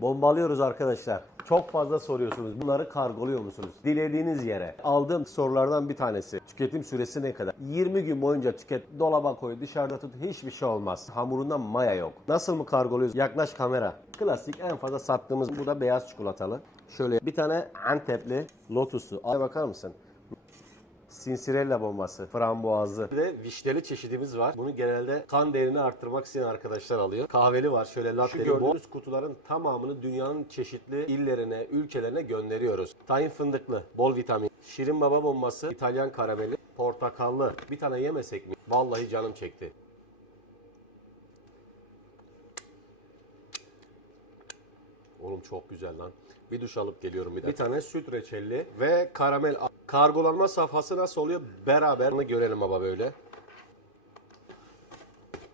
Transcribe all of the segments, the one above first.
Bombalıyoruz arkadaşlar. Çok fazla soruyorsunuz. Bunları kargoluyor musunuz? Dilediğiniz yere. Aldığım sorulardan bir tanesi. Tüketim süresi ne kadar? 20 gün boyunca tüket. Dolaba koy, dışarıda tut. Hiçbir şey olmaz. Hamurunda maya yok. Nasıl mı kargoluyoruz? Yaklaş kamera. Klasik en fazla sattığımız bu da beyaz çikolatalı. Şöyle bir tane Antepli lotuslu. Ay bakar mısın? Sinsirella bombası, frambuazlı. Bir de vişneli çeşidimiz var. Bunu genelde kan değerini arttırmak isteyen arkadaşlar alıyor. Kahveli var, şöyle latte. Gördüğünüz kutuların tamamını dünyanın çeşitli illerine, ülkelerine gönderiyoruz. Tahin fındıklı, bol vitamin. Şirin baba bombası, İtalyan karameli, portakallı. Bir tane yemesek mi? Vallahi canım çekti. Oğlum çok güzel lan. Bir duş alıp geliyorum bir de. Bir tane süt reçelli ve karamel. Kargolanma safhası nasıl oluyor? Beraber onu görelim baba böyle.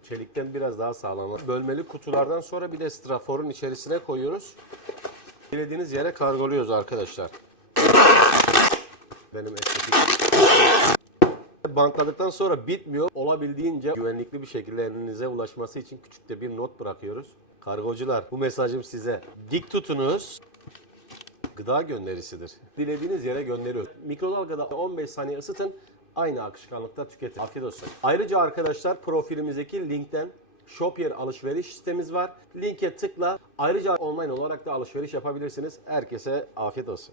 Çelikten biraz daha sağlam. Bölmeli kutulardan sonra bir de straforun içerisine koyuyoruz. Dilediğiniz yere kargoluyoruz arkadaşlar. Benim estetik. Bankladıktan sonra bitmiyor. Olabildiğince güvenlikli bir şekilde elinize ulaşması için küçük de bir not bırakıyoruz. Kargocular bu mesajım size. Dik tutunuz. Gıda gönderisidir. Dilediğiniz yere gönderiyoruz. Mikrodalgada 15 saniye ısıtın. Aynı akışkanlıkta tüketin. Afiyet olsun. Ayrıca arkadaşlar profilimizdeki linkten Shopier alışveriş sitemiz var. Linke tıkla. Ayrıca online olarak da alışveriş yapabilirsiniz. Herkese afiyet olsun.